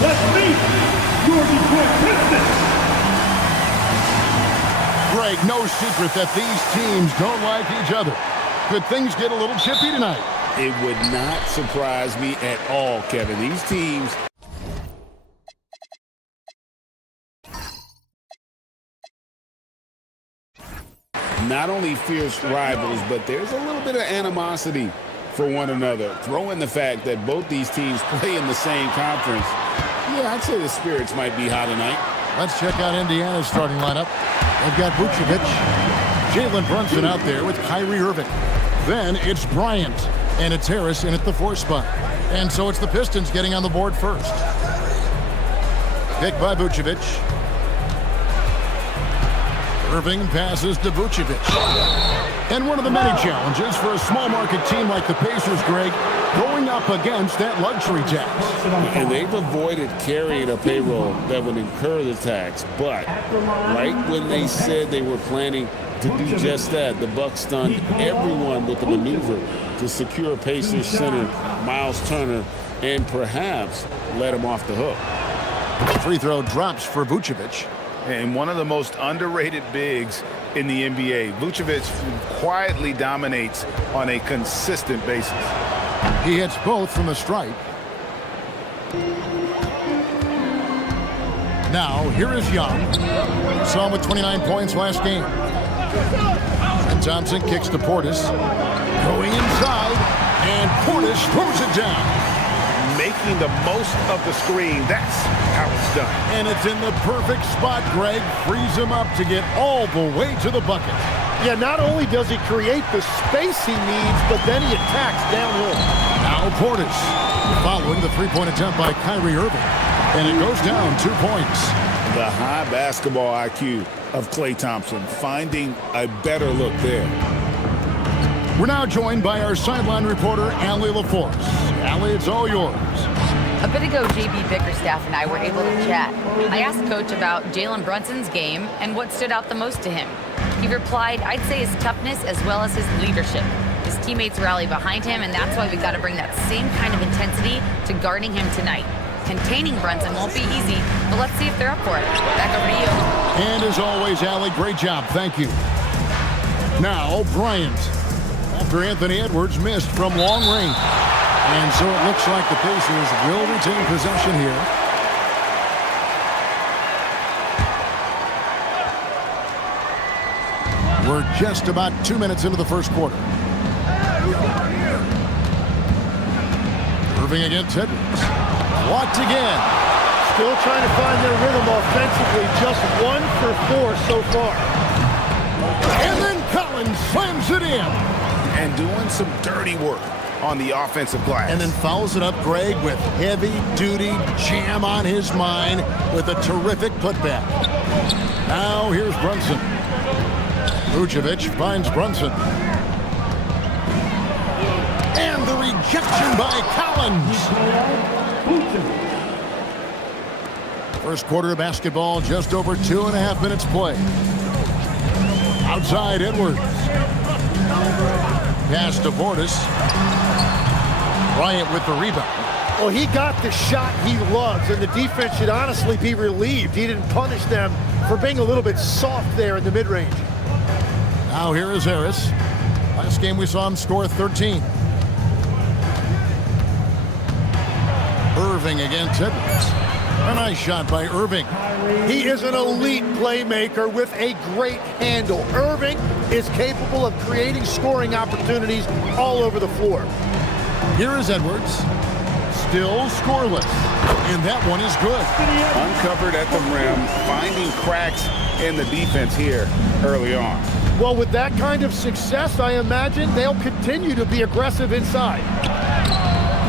Let's meet your Detroit Pistons. Greg, no secret that these teams don't like each other. Could things get a little chippy tonight? It would not surprise me at all, Kevin. These teams not only fierce rivals, but there's a little bit of animosity for one another. Throw in the fact that both these teams play in the same conference. Yeah, I'd say the spirits might be high tonight. Let's check out Indiana's starting lineup. They've got Vucevic, Jalen Brunson out there with Kyrie Irving. Then it's Bryant, and it's Harris in at the 4 spot. And so it's the Pistons getting on the board first. Pick by Vucevic. Irving passes to Vucevic. And one of the many challenges for a small market team like the Pacers, Greg, going up against that luxury tax. And they've avoided carrying a payroll that would incur the tax. But right when they said they were planning to do just that, the Bucks stunned everyone with the maneuver to secure Pacers center Miles Turner and perhaps let him off the hook. Free throw drops for Vucevic. And one of the most underrated bigs in the NBA. Vucevic quietly dominates on a consistent basis. He hits both from the stripe. Now, here is Young. Saw him with 29 points last game. And Thompson kicks to Portis. Going inside, and Portis throws it down. Making the most of the screen. That's how it's done. And it's in the perfect spot, Greg. Frees him up to get all the way to the bucket. Yeah, not only does he create the space he needs, but then he attacks downhill. Now Portis, following the three-point attempt by Kyrie Irving. And it goes down 2 points. The high basketball IQ of Klay Thompson, finding a better look there. We're now joined by our sideline reporter, Allie LaForce. Allie, it's all yours. A bit ago, J.B. Bickerstaff and I were able to chat. I asked Coach about Jalen Brunson's game and what stood out the most to him. He replied, I'd say his toughness as well as his leadership. His teammates rally behind him, and that's why we've got to bring that same kind of intensity to guarding him tonight. Containing Brunson won't be easy, but let's see if they're up for it. Back over to you. And as always, Allie, great job. Thank you. Now, Bryant. After Anthony Edwards missed from long range. And so it looks like the Pacers will retain possession here. We're just about 2 minutes into the first quarter. Irving against Edwards. Blocked again. Still trying to find their rhythm offensively. Just 1 for 4 so far. And then Collins slams it in. And doing some dirty work on the offensive glass. And then fouls it up, Greg, with heavy-duty jam on his mind with a terrific putback. Now here's Brunson. Vucevic finds Brunson. And the rejection by Collins. First quarter of basketball, just over 2.5 minutes play. Outside Edwards. Pass to Portis. Bryant with the rebound. Well, he got the shot he loves, and the defense should honestly be relieved. He didn't punish them for being a little bit soft there in the mid-range. Now here is Harris. Last game we saw him score 13. Irving against Edwards. A nice shot by Irving. He is an elite playmaker with a great handle. Irving is capable of creating scoring opportunities all over the floor. Here is Edwards. Still scoreless. And that one is good. Uncovered at the rim, finding cracks in the defense here early on. Well, with that kind of success, I imagine they'll continue to be aggressive inside.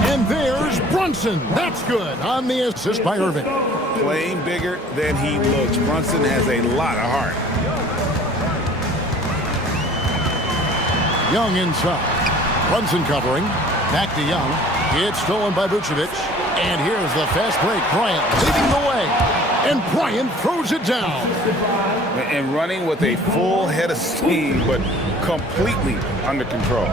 And there's Brunson. That's good on the assist by Irving. Playing bigger than he looks. Brunson has a lot of heart. Young inside. Brunson covering. Back to Young. It's stolen by Vucevic. And here's the fast break. Bryant leading the way. And Bryant throws it down. And running with a full head of steam, but completely under control.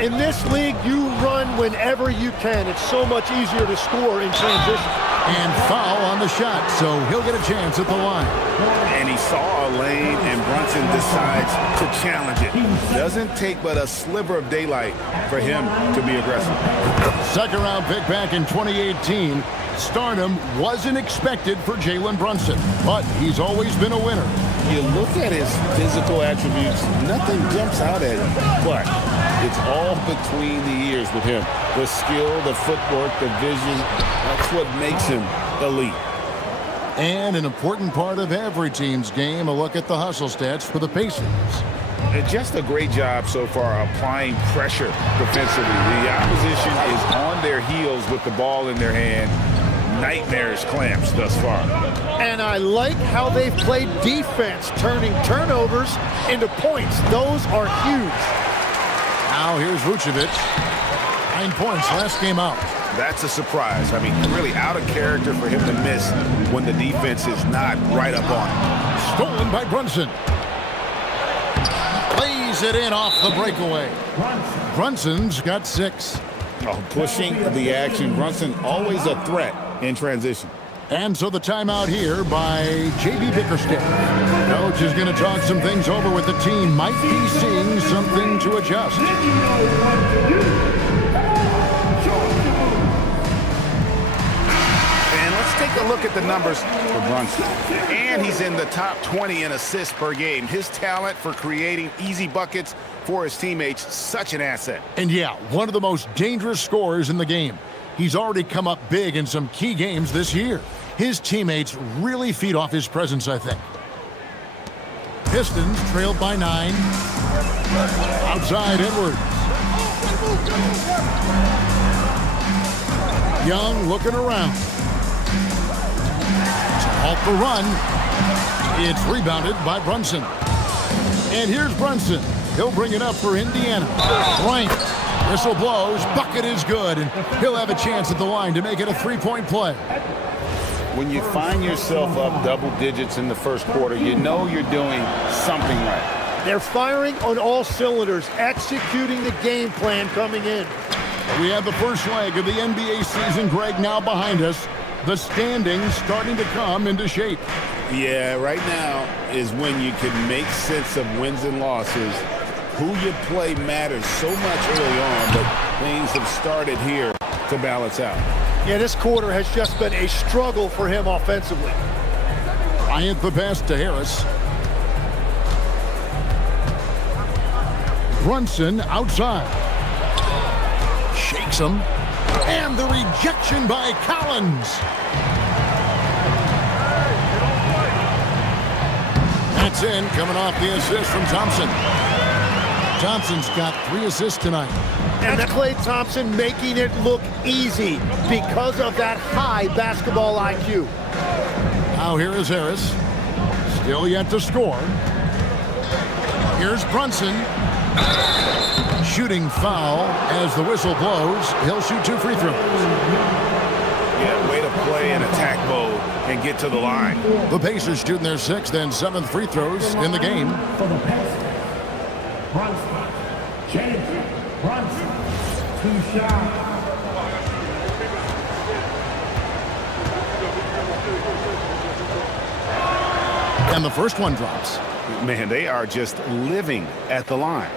In this league, you run whenever you can. It's so much easier to score in transition. And foul on the shot, so he'll get a chance at the line. And he saw a lane, and Brunson decides to challenge it. Doesn't take but a sliver of daylight for him to be aggressive. Second round pick back in 2018. Stardom wasn't expected for Jalen Brunson, but he's always been a winner. You look at his physical attributes, nothing jumps out at him, but it's all between the ears with him. The skill, the footwork, the vision, that's what makes him elite. And an important part of every team's game, a look at the hustle stats for the Pacers. Just a great job so far applying pressure defensively. The opposition is on their heels with the ball in their hand. Nightmarish clamps thus far. And I like how they've played defense, turning turnovers into points. Those are huge. Now here's Vucevic. 9 points last game out. That's a surprise. I mean, really out of character for him to miss when the defense is not right up on him. Stolen by Brunson. Plays it in off the breakaway. Brunson's got 6. Oh, pushing the action. Brunson always a threat in transition. And so the timeout here by J.B. Bickerstaff. Coach is going to talk some things over with the team. Might be seeing something to adjust. And let's take a look at the numbers for Brunson. And he's in the top 20 in assists per game. His talent for creating easy buckets for his teammates, such an asset. And yeah, one of the most dangerous scorers in the game. He's already come up big in some key games this year. His teammates really feed off his presence, I think. Pistons trailed by 9. Outside Edwards. Young looking around. To halt the run. It's rebounded by Brunson. And here's Brunson. He'll bring it up for Indiana. Bryant. Whistle blows. Bucket is good. And he'll have a chance at the line to make it a 3-point play. When you find yourself up double digits in the first quarter, you know you're doing something right. They're firing on all cylinders, executing the game plan coming in. We have the first leg of the NBA season, Greg, now behind us. The standings starting to come into shape. Yeah, right now is when you can make sense of wins and losses. Who you play matters so much early on, but things have started here to balance out. Yeah, this quarter has just been a struggle for him offensively. Bryant the pass to Harris. Brunson outside. Shakes him. And the rejection by Collins. That's in, coming off the assist from Thompson. Thompson's got 3 assists tonight. And that's Klay Thompson making it look easy because of that high basketball IQ. Now here is Harris. Still yet to score. Here's Brunson. Shooting foul as the whistle blows. He'll shoot 2 free throws. Yeah, way to play in attack mode and get to the line. The Pacers shooting their 6th and 7th free throws in the game. For the Pacers, Brunson. James Brunson. 2 shots. And the first one drops. Man, they are just living at the line.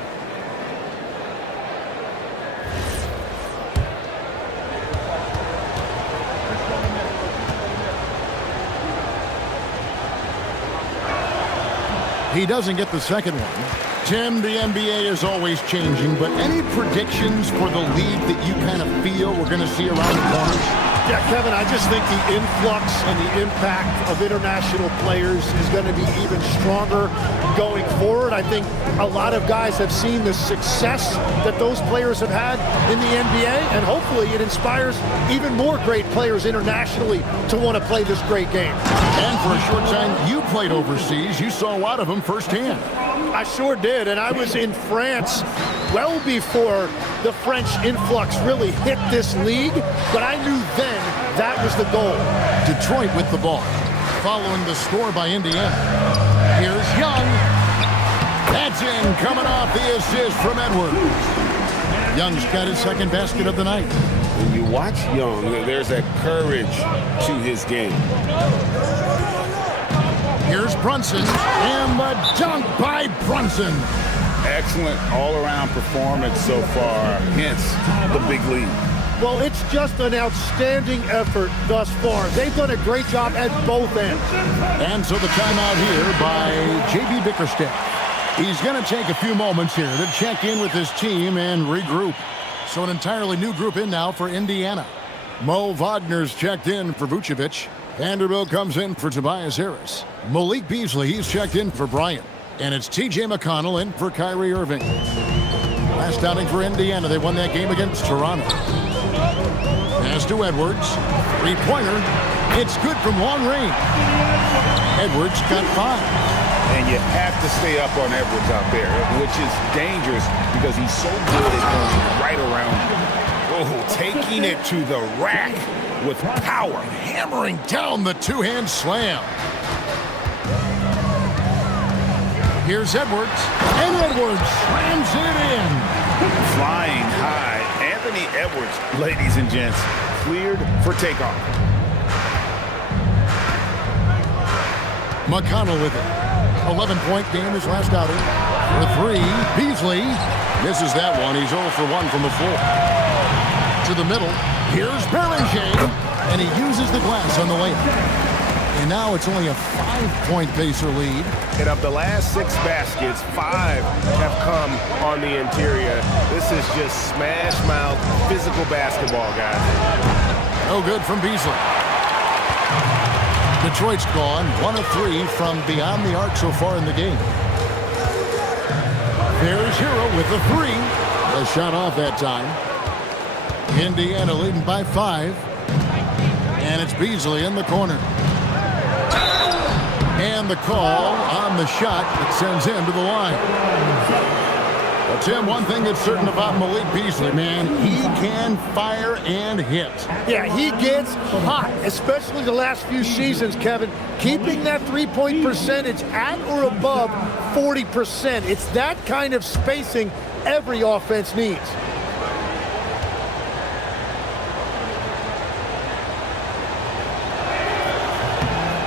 He doesn't get the second one. Tim, the NBA is always changing, but any predictions for the league that you kind of feel we're going to see around the corner? Yeah, Kevin, I just think the influx and the impact of international players is going to be even stronger going forward. I think a lot of guys have seen the success that those players have had in the NBA, and hopefully it inspires even more great players internationally to want to play this great game. And for a short time, you played overseas. You saw a lot of them firsthand. I sure did, and I was in France well before the French influx really hit this league, but I knew then that was the goal. Detroit with the ball, following the score by Indiana. Here's Young. That's in, coming off the assist from Edwards. Young's got his second basket of the night. When you watch Young, there's that courage to his game. Here's Brunson, and the dunk by Brunson. Excellent all-around performance so far, hence the big lead. Well, it's just an outstanding effort thus far. They've done a great job at both ends. And so the timeout here by J.B. Bickerstaff. He's going to take a few moments here to check in with his team and regroup. So an entirely new group in now for Indiana. Mo Wagner's checked in for Vucevic. Vanderbilt comes in for Tobias Harris. Malik Beasley, he's checked in for Bryant. And it's T.J. McConnell in for Kyrie Irving. Last outing for Indiana, they won that game against Toronto. Pass to Edwards. Three-pointer. It's good from long range. Edwards got 5. And you have to stay up on Edwards out there, which is dangerous because he's so good at going right around you. Oh, taking it to the rack with power. Hammering down the two-hand slam. Here's Edwards. And Edwards slams it in. Flying high. Anthony Edwards, ladies and gents, cleared for takeoff. McConnell with it. 11-point game his last outing. For 3, Beasley misses that one. He's 0 for 1 from the floor. To the middle. Here's Berlinger, and he uses the glass on the layup. And now it's only a 5-point Pacer lead. And of the last 6 baskets, 5 have come on the interior. This is just smash mouth physical basketball, guys. No good from Beasley. Detroit's gone 1 of 3 from beyond the arc so far in the game. There's Hero with the 3. A shot off that time. Indiana leading by 5. And it's Beasley in the corner. And the call on the shot that sends him to the line. Well, Tim, one thing that's certain about Malik Beasley, man, he can fire and hit. Yeah, he gets hot, especially the last few seasons, Kevin. Keeping that three-point percentage at or above 40%. It's that kind of spacing every offense needs.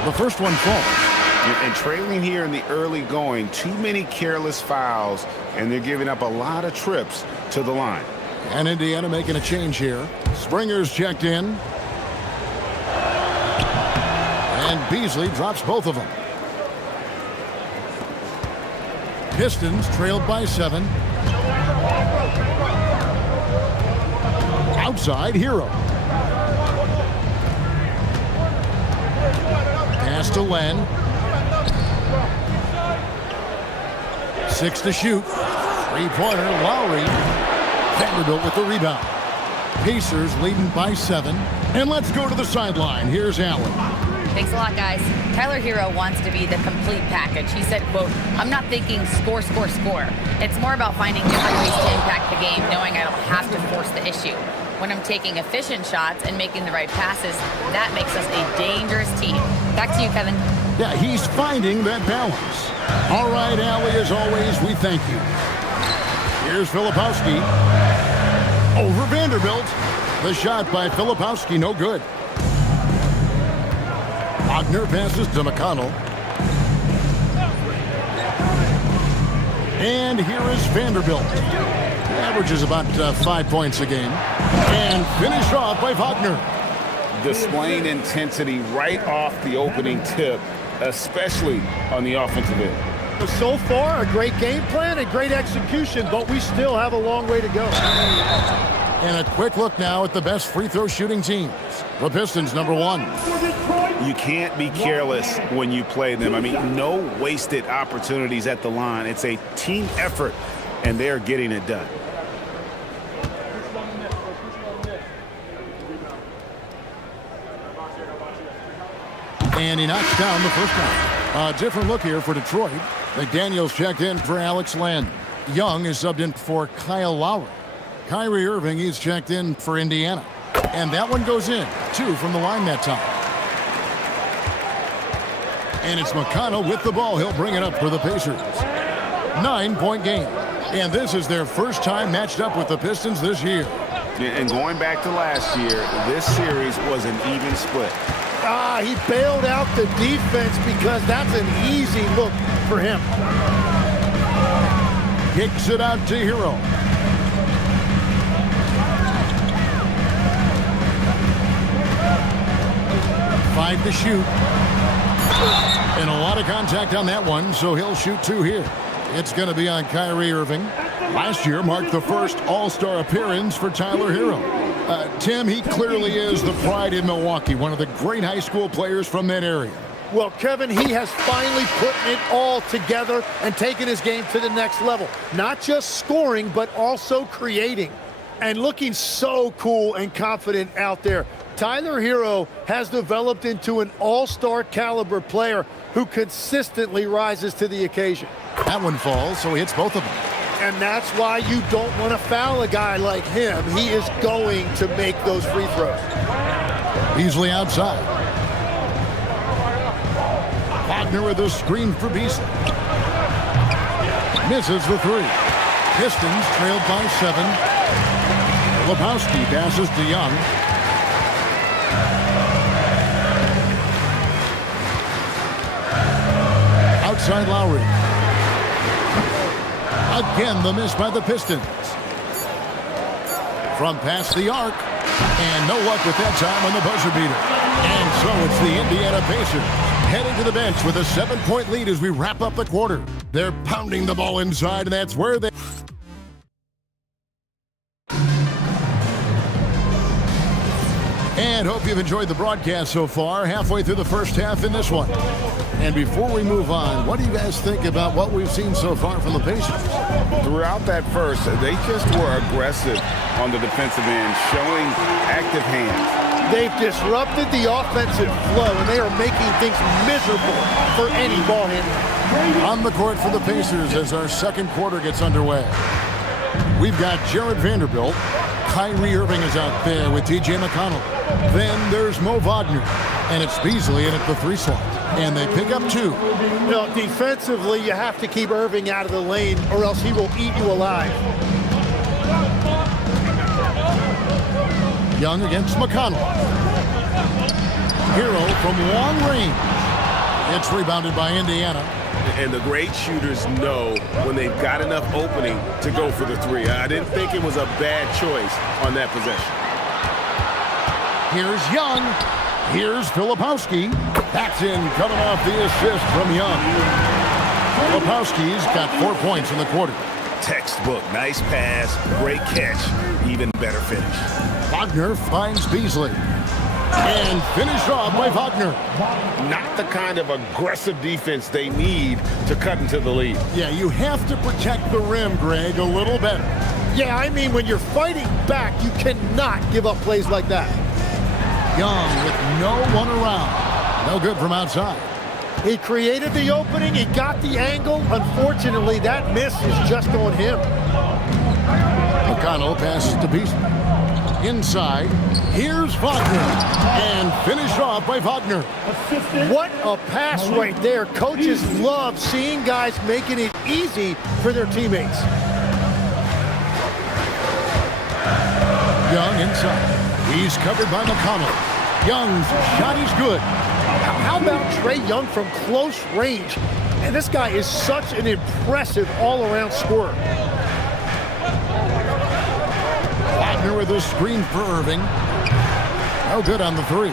The first one falls. And trailing here in the early going, too many careless fouls, and they're giving up a lot of trips to the line. And Indiana making a change here. Springer's checked in. And Beasley drops both of them. Pistons trailed by 7. Outside, Hero. Pass to Len. 6 to shoot. Three-pointer, Lowry. Vanderbilt with the rebound. Pacers leading by 7. And let's go to the sideline. Here's Allen. Thanks a lot, guys. Tyler Hero wants to be the complete package. He said, quote, "I'm not thinking score, score, score. It's more about finding different ways to impact the game, knowing I don't have to force the issue. When I'm taking efficient shots and making the right passes, that makes us a dangerous team." Back to you, Kevin. Yeah, he's finding that balance. All right, Allie, as always, we thank you. Here's Filipowski. Over Vanderbilt. The shot by Filipowski, no good. Wagner passes to McConnell. And here is Vanderbilt. Averages about 5 points a game. And finished off by Wagner. Displaying intensity right off the opening tip, especially on the offensive end. So far, a great game plan and great execution, but we still have a long way to go. And a quick look now at the best free throw shooting teams. The Pistons, number 1. You can't be careless when you play them. I mean, no wasted opportunities at the line. It's a team effort, and they're getting it done. And he knocks down the first one. A different look here for Detroit. McDaniels checked in for Alex Len. Young is subbed in for Kyle Lowry. Kyrie Irving is checked in for Indiana. And that one goes in. 2 from the line that time. And it's McConnell with the ball. He'll bring it up for the Pacers. 9-point game. And this is their first time matched up with the Pistons this year. And going back to last year, this series was an even split. He bailed out the defense because that's an easy look for him. Kicks it out to Hero. Five to shoot. And a lot of contact on that one, so he'll shoot 2 here. It's going to be on Kyrie Irving. Last year marked the first All-Star appearance for Tyler Hero. Tim, he clearly is the pride in Milwaukee, one of the great high school players from that area. Well, Kevin, he has finally put it all together and taken his game to the next level. Not just scoring, but also creating. And looking so cool and confident out there. Tyler Hero has developed into an all-star caliber player who consistently rises to the occasion. That one falls, so he hits both of them. And that's why you don't want to foul a guy like him. He is going to make those free throws. Beasley outside. Wagner with a screen for Beasley. Misses the 3. Pistons trailed by 7. Lebowski passes to Young. Outside Lowry. Again, the miss by the Pistons. From past the arc. And no luck with that time on the buzzer beater. And so it's the Indiana Pacers heading to the bench with a 7-point lead as we wrap up the quarter. They're pounding the ball inside, and that's where they... And hope you've enjoyed the broadcast so far, halfway through the first half in this one. And before we move on, what do you guys think about what we've seen so far from the Pacers? Throughout that first, they just were aggressive on the defensive end, showing active hands. They've disrupted the offensive flow, and they are making things miserable for any ball handler. On the court for the Pacers as our second quarter gets underway. We've got Jared Vanderbilt. Kyrie Irving is out there with T.J. McConnell. Then there's Mo Wagner, and it's Beasley in at the 3 slot. And they pick up 2. No, defensively, you have to keep Irving out of the lane, or else he will eat you alive. Young against McConnell. Hero from long range. It's rebounded by Indiana. And the great shooters know when they've got enough opening to go for the 3. I didn't think it was a bad choice on that possession. Here's Young. Here's Filipowski. That's in, coming off the assist from Young. Filipowski's got 4 points in the quarter. Textbook, nice pass, great catch, even better finish. Wagner finds Beasley. And finished off by Wagner. Not the kind of aggressive defense they need to cut into the lead. Yeah, you have to protect the rim, Greg, a little better. Yeah, I mean, when you're fighting back, you cannot give up plays like that. Young with no one around. No good from outside. He created the opening. He got the angle. Unfortunately, that miss is just on him. McConnell passes to Beasley. Inside, here's Wagner. And finished off by Wagner. What a pass right there. Coaches love seeing guys making it easy for their teammates. Young inside. He's covered by McConnell. Young's shot is good. How about Trae Young from close range? And this guy is such an impressive all-around scorer. Wagner with a screen for Irving. No good on the 3.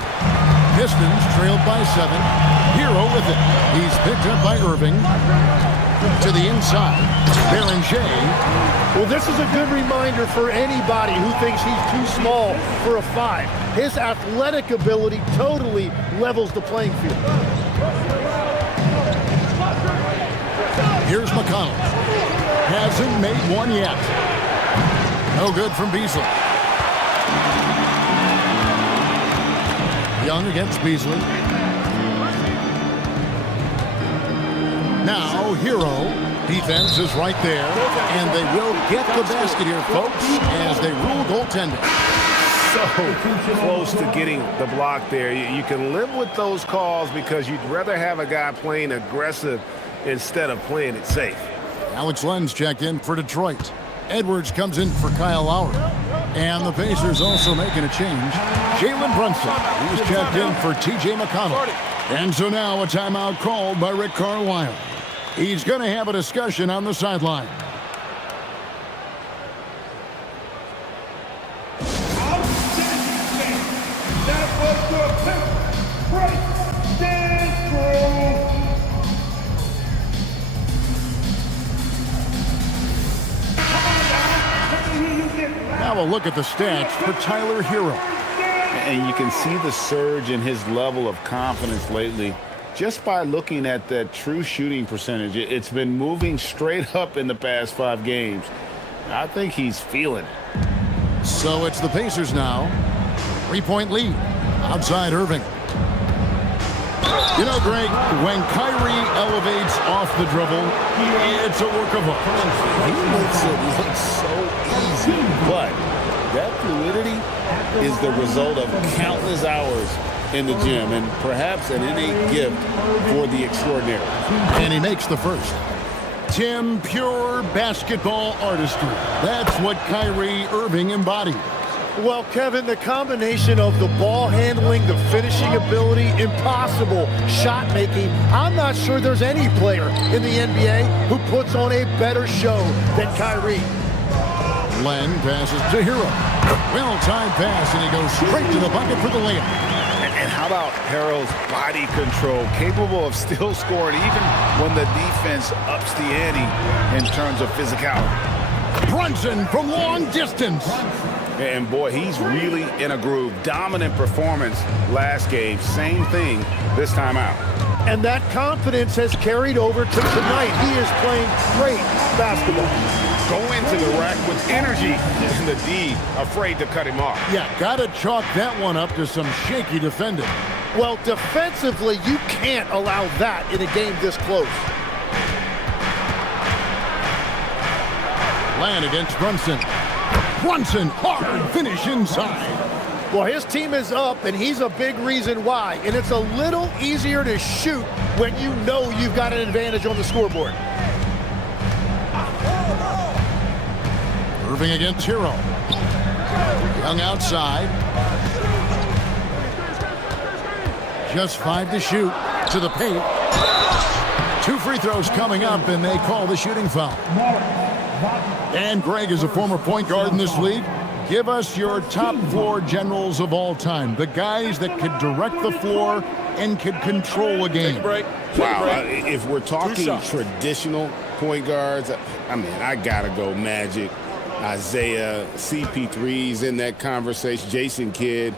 Pistons trailed by 7. Hero with it. He's picked up by Irving. To the inside. Berenger. Well, this is a good reminder for anybody who thinks he's too small for a 5. His athletic ability totally levels the playing field. Here's McConnell. Hasn't made one yet. No good from Beasley. Young against Beasley. Now, Hero. Defense is right there, and they will get the basket here, folks, as they rule goaltending. So close to getting the block there. You can live with those calls because you'd rather have a guy playing aggressive instead of playing it safe. Alex Lenz checked in for Detroit. Edwards comes in for Kyle Lowry. And the Pacers also making a change. Jalen Brunson, he's checked in for T.J. McConnell. And so now a timeout called by Rick Carlisle. He's going to have a discussion on the sideline. That was the breakdown Now a look at the stats for Tyler Hero. And you can see the surge in his level of confidence lately just by looking at that true shooting percentage. It's been moving straight up in the past 5 games. I think he's feeling it. So it's the Pacers now. 3-point lead. Outside Irving. You know, Greg, when Kyrie elevates off the dribble, it's a work of art. He makes it look so easy, but that fluidity is the result of countless hours in the gym and perhaps an innate gift for the extraordinary. And he makes the first. Tim, pure basketball artistry. That's what Kyrie Irving embodies. Well, Kevin, the combination of the ball handling, the finishing ability, impossible shot making, I'm not sure there's any player in the NBA who puts on a better show than Kyrie. Len passes to Hero. Well-timed pass, and he goes straight to the bucket for the layup. And how about Harrell's body control, capable of still scoring even when the defense ups the ante in terms of physicality. Brunson from long distance. And boy, he's really in a groove. Dominant performance last game. Same thing this time out. And that confidence has carried over to tonight. He is playing great basketball. Go into the rack with energy, and the D afraid to cut him off. Yeah, gotta chalk that one up to some shaky defending. Well, defensively, you can't allow that in a game this close. Land against Brunson. Brunson, hard finish inside. Well, his team is up, and he's a big reason why. And it's a little easier to shoot when you know you've got an advantage on the scoreboard. Irving against Hero. Young outside. Just 5 to shoot. To the paint. 2 free throws coming up, and they call the shooting foul. And Greg is a former point guard in this league. Give us your top 4 generals of all time. The guys that could direct the floor and could control a game. Wow, if we're talking traditional point guards, I mean, I gotta go Magic, Isaiah, CP3's in that conversation, Jason Kidd.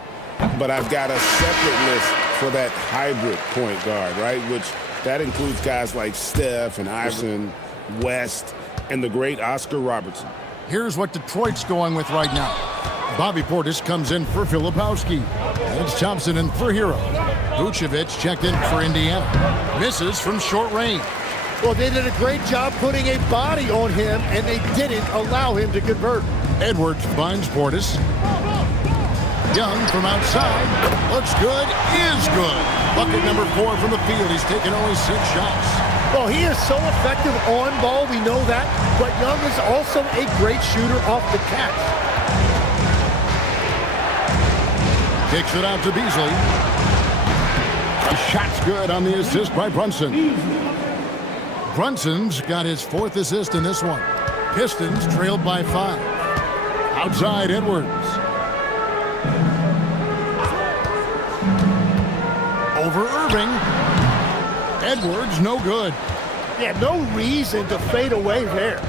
But I've got a separate list for that hybrid point guard, right? Which that includes guys like Steph and Iverson, West, and the great Oscar Robertson. Here's what Detroit's going with right now. Bobby Portis comes in for Filipowski. It's Thompson in for Hero. Vucevic checked in for Indiana. Misses from short range. Well, they did a great job putting a body on him, and they didn't allow him to convert. Edwards finds Portis. Young from outside. Looks good. Is good. Bucket number 4 from the field. He's taken only 6 shots. Well, he is so effective on ball, we know that, but Young is also a great shooter off the catch. Kicks it out to Beasley. The shot's good on the assist by Brunson. Brunson's got his 4th assist in this one. Pistons trailed by 5. Outside Edwards. Over Irving. Edwards, no good. Yeah, no reason to fade away there.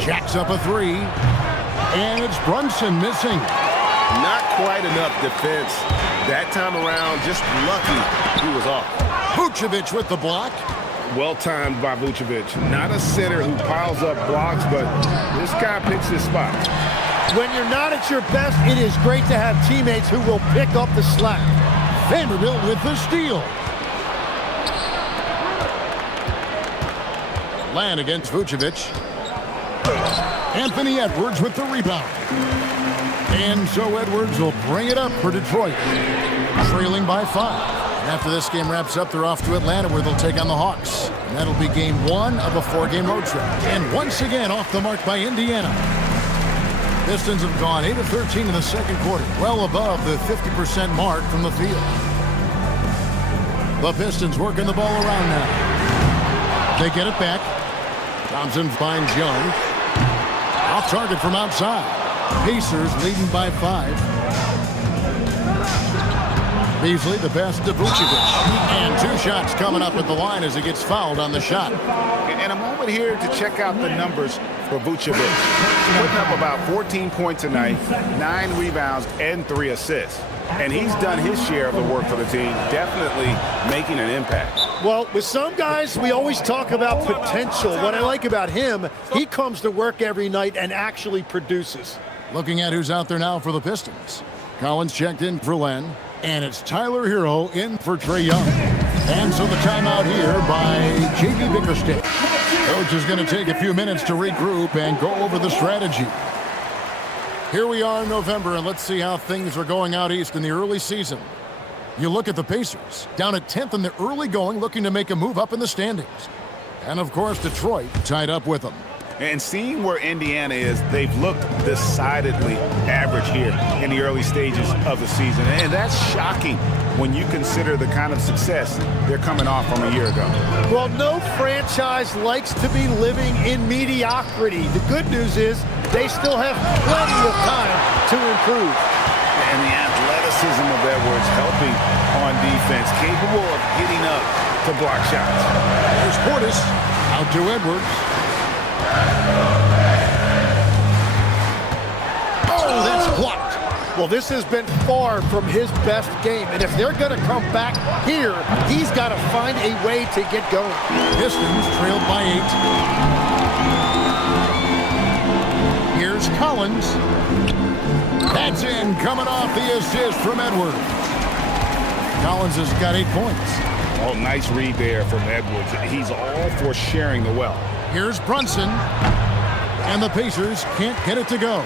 Jacks up a 3. And it's Brunson missing. Not quite enough defense. That time around, just lucky he was off. Vucevic with the block. Well timed by Vucevic. Not a center who piles up blocks, but this guy picks his spots. When you're not at your best, it is great to have teammates who will pick up the slack. Vanderbilt with the steal. Land against Vucevic. Anthony Edwards with the rebound. And so Edwards will bring it up for Detroit. Trailing by 5. After this game wraps up, they're off to Atlanta where they'll take on the Hawks. And that'll be game 1 of a 4-game road trip. And once again off the mark by Indiana. Pistons have gone 8 of 13 in the second quarter, well above the 50% mark from the field. The Pistons working the ball around now. They get it back. Thompson finds Young. Off target from outside. Pacers leading by 5. Beasley, the pass to Vucevic. And 2 shots coming up at the line as he gets fouled on the shot. And a moment here to check out the numbers for Vucevic. Putting up about 14 points a night, 9 rebounds, and 3 assists. And he's done his share of the work for the team, definitely making an impact. Well, with some guys, we always talk about potential. What I like about him, he comes to work every night and actually produces. Looking at who's out there now for the Pistons. Collins checked in for Len. And it's Tyler Hero in for Trae Young. And so the timeout here by J.B. Bickerstaff. Coach is going to take a few minutes to regroup and go over the strategy. Here we are in November, and let's see how things are going out east in the early season. You look at the Pacers, down at 10th in the early going, looking to make a move up in the standings. And, of course, Detroit tied up with them. And seeing where Indiana is, they've looked decidedly average here in the early stages of the season. And that's shocking when you consider the kind of success they're coming off from a year ago. Well, no franchise likes to be living in mediocrity. The good news is they still have plenty of time to improve. And the athleticism of Edwards helping on defense, capable of getting up to block shots. There's Portis out to Edwards. Oh, that's blocked. Well, this has been far from his best game, and if they're going to come back here, he's got to find a way to get going. Pistons trailed by 8. Here's Collins. That's in, coming off the assist from Edwards. Collins has got 8 points. Oh, nice read there from Edwards. He's all for sharing the wealth. Here's Brunson. And the Pacers can't get it to go.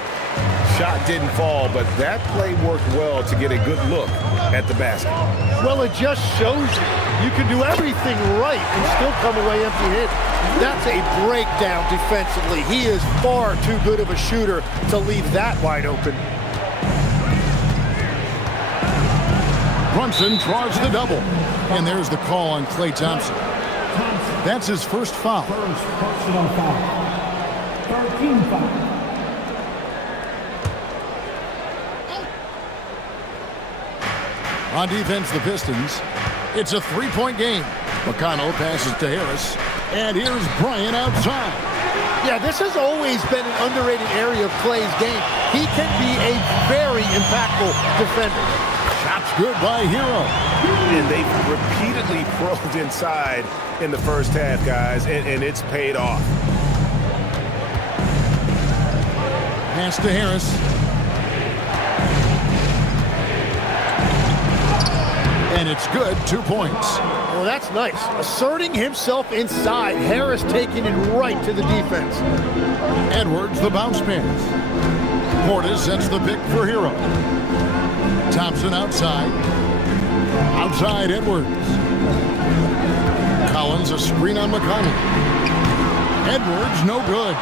Shot didn't fall, but that play worked well to get a good look at the basket. Well, it just shows you can do everything right and still come away empty-handed. That's a breakdown defensively. He is far too good of a shooter to leave that wide open. Brunson draws the double. And there's the call on Klay Thompson. That's his first foul. First personal foul. 13 foul. On defense, the Pistons. It's a 3-point game. McConnell passes to Harris. And here's Bryant outside. Yeah, this has always been an underrated area of Klay's game. He can be a very impactful defender. Shots good by Hero. And they've repeatedly probed inside in the first half, guys, and it's paid off. Pass to Harris. And it's good, 2 points. Well, that's nice. Asserting himself inside. Harris taking it right to the defense. Edwards, the bounce pass. Portis sets the pick for Hero. Thompson outside. Outside Edwards. Collins, a screen on McConnell. Edwards, no good.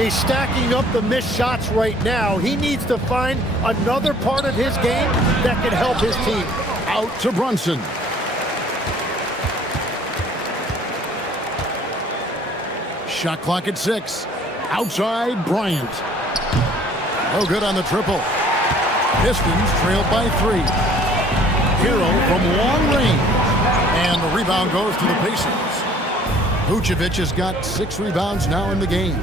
He's stacking up the missed shots right now. He needs to find another part of his game that can help his team. Out to Brunson. Shot clock at 6. Outside Bryant. No good on the triple. Pistons trailed by 3. Hero from long range. And the rebound goes to the Pacers. Vucevic has got 6 rebounds now in the game.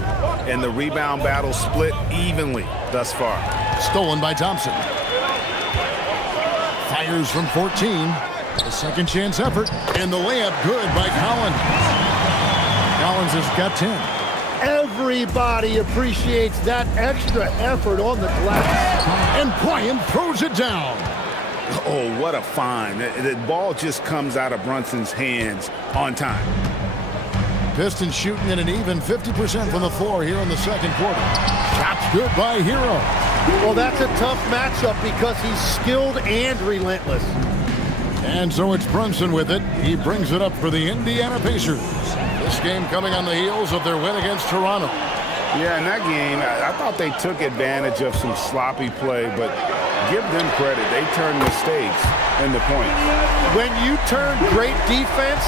And the rebound battle split evenly thus far. Stolen by Thompson. Fires from 14. A second chance effort. And the layup good by Collins. Collins has got 10. Everybody appreciates that extra effort on the glass. And Bryant throws it down. Oh, what a find. The ball just comes out of Brunson's hands on time. Pistons shooting at an even 50% from the floor here in the second quarter. Shots good by Hero. Well, that's a tough matchup because he's skilled and relentless. And so it's Brunson with it. He brings it up for the Indiana Pacers. This game coming on the heels of their win against Toronto. Yeah, in that game, I thought they took advantage of some sloppy play, but give them credit. They turned mistakes into points. When you turn great defense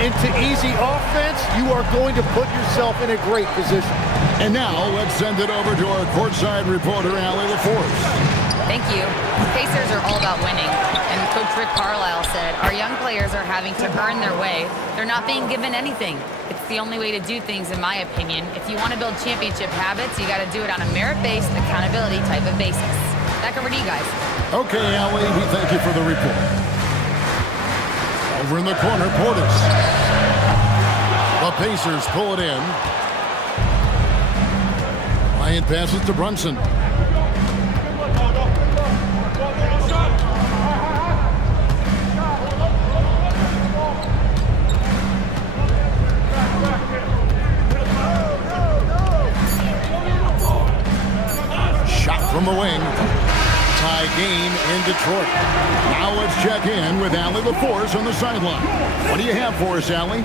into easy offense, you are going to put yourself in a great position. And now let's send it over to our courtside reporter, Allie LaForce. Thank you. Pacers are all about winning. And Coach Rick Carlisle said, our young players are having to earn their way. They're not being given anything. It's the only way to do things, in my opinion. If you want to build championship habits, you got to do it on a merit-based, accountability type of basis. Back over to you guys. Okay, Allie, we thank you for the report. Over in the corner, Portis. The Pacers pull it in. Bryant passes to Brunson. Shot from the wing. Tie game in Detroit. Now let's check in with Allie LaForce on the sideline. What do you have for us, Allie?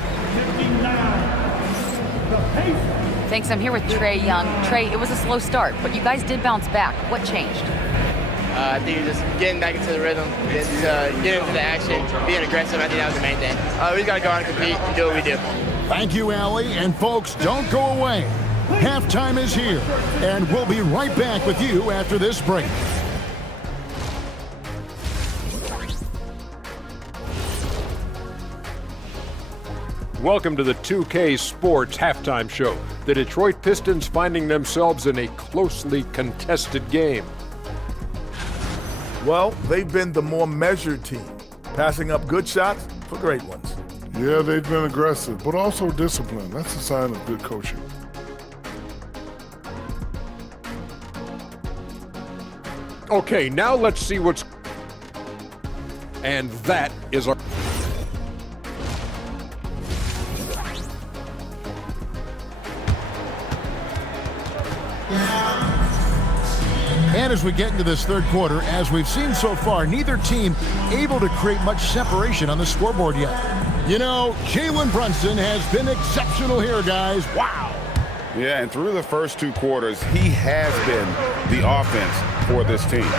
Thanks. I'm here with Trae Young. Trae, it was a slow start, but you guys did bounce back. What changed? I think just getting back into the rhythm, just getting into the action, being aggressive. I think that was the main thing. We just got to go out and compete and do what we do. Thank you, Allie. And folks, don't go away. Halftime is here, and we'll be right back with you after this break. Welcome to the 2K Sports Halftime Show. The Detroit Pistons finding themselves in a closely contested game. Well, they've been the more measured team, passing up good shots for great ones. Yeah, they've been aggressive, but also disciplined. That's a sign of good coaching. Okay, now let's see what's... And that is our... And as we get into this third quarter, as we've seen so far, neither team able to create much separation on the scoreboard yet. You know, Jalen Brunson has been exceptional here, guys. Wow. Yeah, and through the first two quarters, he has been the offense for this team.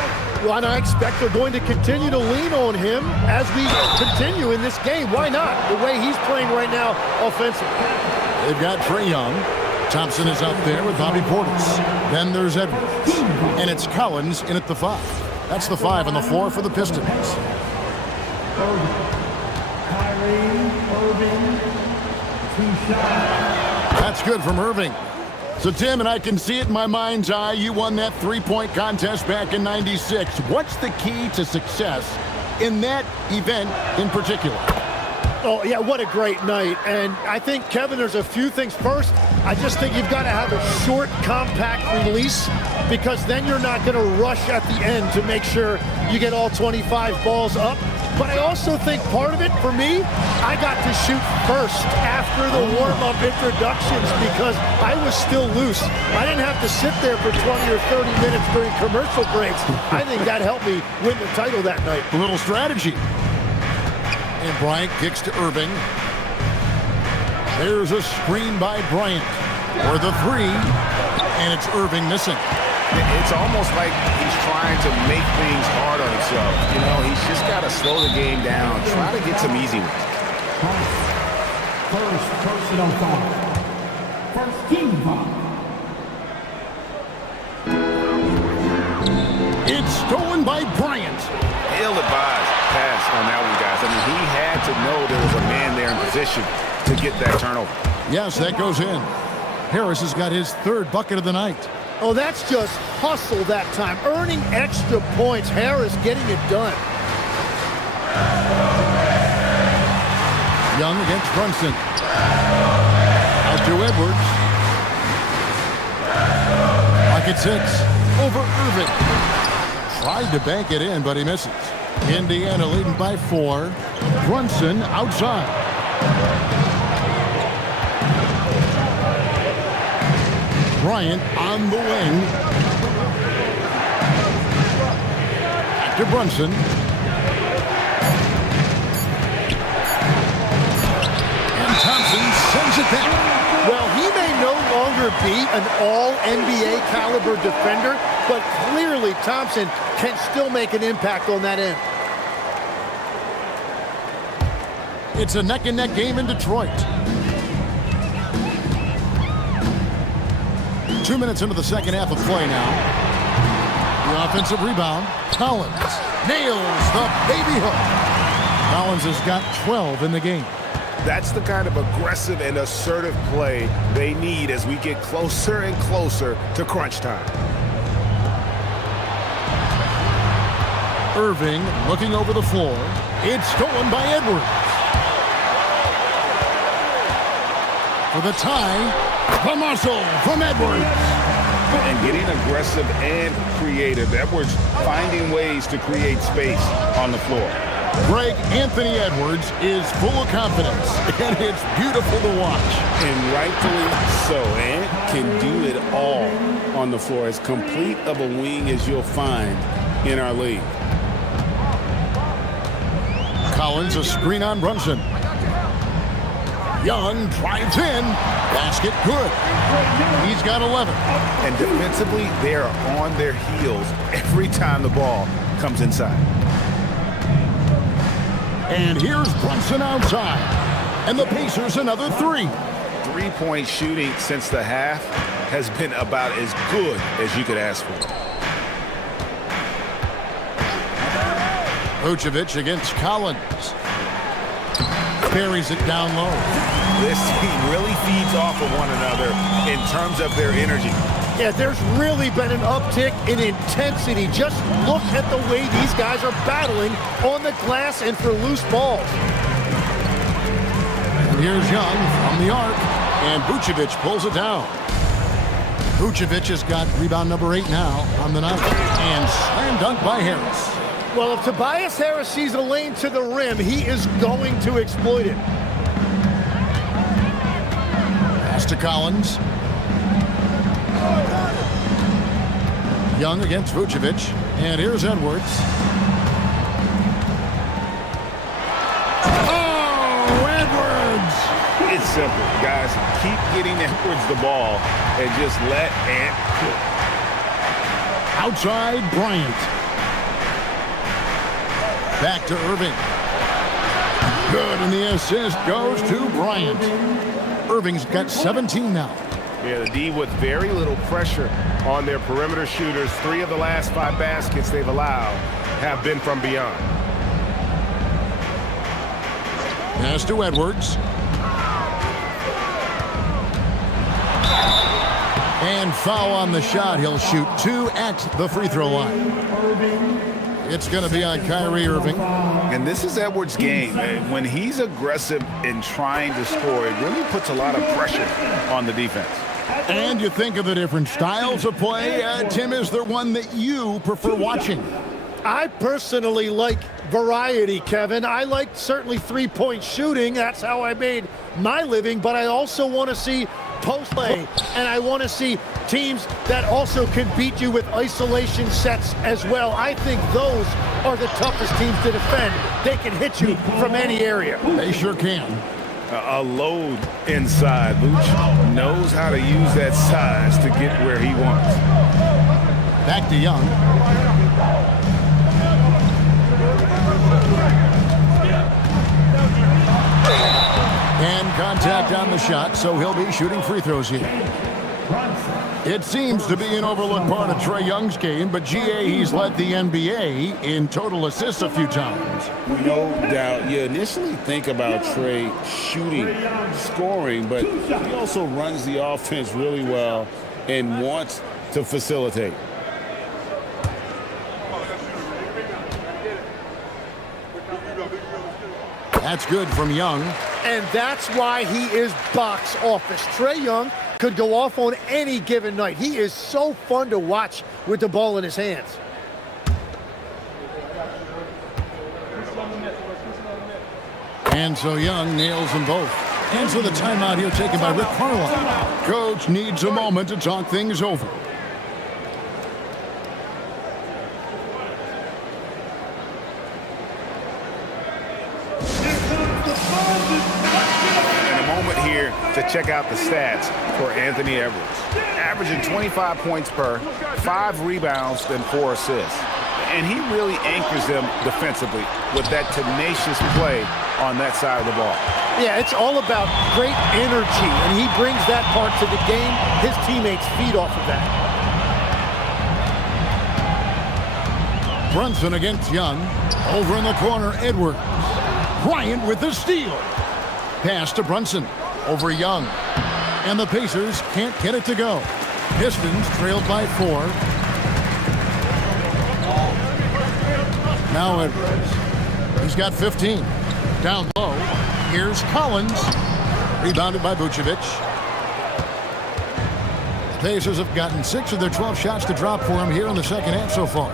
Well, and I expect they're going to continue to lean on him as we continue in this game. Why not? The way he's playing right now offensively. They've got Trae Young. Thompson is out there with Bobby Portis. Then there's Edwards. And it's Collins in at the 5. That's the 5 on the floor for the Pistons. That's good from Irving. So, Tim, and I can see it in my mind's eye, you won that three-point contest back in '96. What's the key to success in that event in particular? Oh, yeah, what a great night. And I think, Kevin, there's a few things. First, I just think you've got to have a short, compact release, because then you're not going to rush at the end to make sure you get all 25 balls up. But I also think part of it, for me, I got to shoot first after the warm-up introductions because I was still loose. I didn't have to sit there for 20 or 30 minutes during commercial breaks. I think that helped me win the title that night. A little strategy. And Bryant kicks to Irving. There's a screen by Bryant for the 3, and it's Irving missing. It's almost like he's trying to make things hard on himself. You know, he's just got to slow the game down, try to get some easy ones. First personal foul. First team foul. It's stolen by Bryant. Ill-advised pass on that one, guys. I mean, he had to know there was a man there in position to get that turnover. Yes, that goes in. Harris has got his 3rd bucket of the night. Oh, that's just hustle that time. Earning extra points. Harris getting it done. Young against Brunson. Out to Edwards. Pocket 6. Over Irving. Tried to bank it in, but he misses. Indiana leading by 4. Brunson outside. Bryant on the wing. Back to Brunson. be an all-NBA caliber defender, but clearly Thompson can still make an impact on that end. It's a neck-and-neck game in Detroit. 2 minutes into the second half of play now. The offensive rebound. Collins nails the baby hook. Collins has got 12 in the game. That's the kind of aggressive and assertive play they need as we get closer and closer to crunch time. Irving looking over the floor. It's stolen by Edwards. For the tie, the muscle from Edwards. And getting aggressive and creative. Edwards finding ways to create space on the floor. Greg Anthony Edwards is full of confidence, and it's beautiful to watch. And rightfully so. Ant can do it all on the floor. As complete of a wing as you'll find in our league. Collins, a screen on Brunson. Young drives in. Basket good. He's got 11. And defensively, they are on their heels every time the ball comes inside. And here's Brunson outside. And the Pacers another 3. Three-point shooting since the half has been about as good as you could ask for. Vucevic against Collins. Buries it down low. This team really feeds off of one another in terms of their energy. Yeah, there's really been an uptick in intensity. Just look at the way these guys are battling on the glass and for loose balls. And here's Young from the arc, and Vucevic pulls it down. Vucevic has got rebound number 8 now on the night, and slam dunk by Harris. Well, if Tobias Harris sees a lane to the rim, he is going to exploit it. Pass to Collins. Young against Vucevic, and here's Edwards. Oh, Edwards! It's simple, guys. Keep getting Edwards the ball and just let Ant cook. Outside Bryant. Back to Irving. Good, and the assist goes to Bryant. Irving's got 17 now. Yeah, the D with very little pressure on their perimeter shooters. 3 of the last 5 baskets they've allowed have been from beyond. Pass to Edwards. And foul on the shot. He'll shoot 2 at the free throw line. It's going to be on Kyrie Irving. And this is Edwards' game. When he's aggressive in trying to score, it really puts a lot of pressure on the defense. And you think of the different styles of play. Tim, is there one that you prefer watching? I personally like variety, Kevin. I like certainly three-point shooting. That's how I made my living. But I also want to see post play, and I want to see teams that also can beat you with isolation sets as well. I think those are the toughest teams to defend. They can hit you from any area. They sure can. A load inside. Vooch knows how to use that size to get where he wants. Back to Young. And contact on the shot, so he'll be shooting free throws here. It seems to be an overlooked part of Trae Young's game, but GA, he's led the NBA in total assists a few times. No doubt. You initially think about Trae shooting, scoring, but he also runs the offense really well and wants to facilitate. That's good from Young. And that's why he is box office. Trae Young could go off on any given night. He is so fun to watch with the ball in his hands. And so Young nails them both. And so the timeout here taken by Rick Carlisle. Coach needs a moment to talk things over. moment here to check out the stats for Anthony Edwards. Averaging 25 points per, 5 rebounds, and 4 assists. And he really anchors them defensively with that tenacious play on that side of the ball. Yeah, it's all about great energy, and he brings that part to the game. His teammates feed off of that. Brunson against Young. Over in the corner, Edwards. Bryant with the steal. Pass to Brunson. Over Young. And the Pacers can't get it to go. Pistons trailed by 4. Now Edwards. He's got 15. Down low. Here's Collins. Rebounded by Vucevic. The Pacers have gotten 6 of their 12 shots to drop for him here in the second half so far.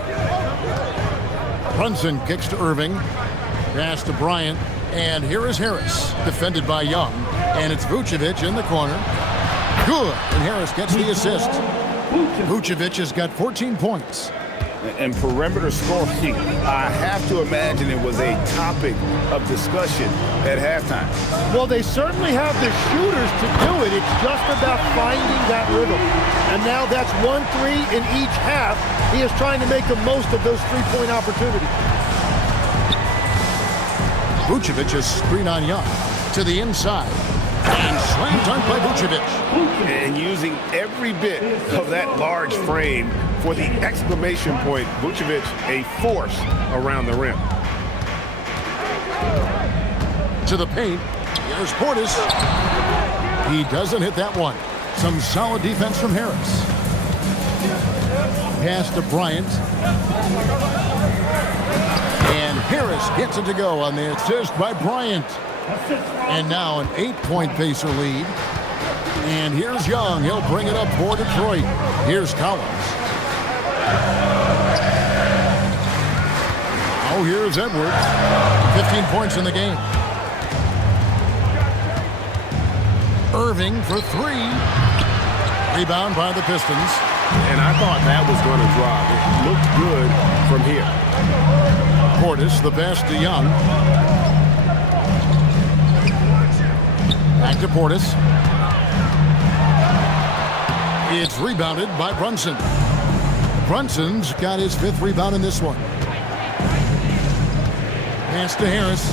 Brunson kicks to Irving. Pass to Bryant. And here is Harris, defended by Young. And it's Vucevic in the corner. Good. And Harris gets the assist. Vucevic has got 14 points. And perimeter scoring, I have to imagine it was a topic of discussion at halftime. Well, they certainly have the shooters to do it. It's just about finding that rhythm. And now that's 1-3 in each half. He is trying to make the most of those three-point opportunities. Vucevic is screen on Young to the inside. And slam dunk by Vucevic. And using every bit of that large frame for the exclamation point, Vucevic, a force around the rim. To the paint. Here's Portis. He doesn't hit that one. Some solid defense from Harris. Pass to Bryant. And Harris gets it to go on the assist by Bryant. And now an 8-point Pacer lead. And here's Young. He'll bring it up for Detroit. Here's Collins. Oh, here's Edwards. 15 points in the game. Irving for 3. Rebound by the Pistons. And I thought that was going to drop. It looked good from here. Portis, the pass to Young. Back to Portis. It's rebounded by Brunson. Brunson's got his 5th rebound in this one. Pass to Harris.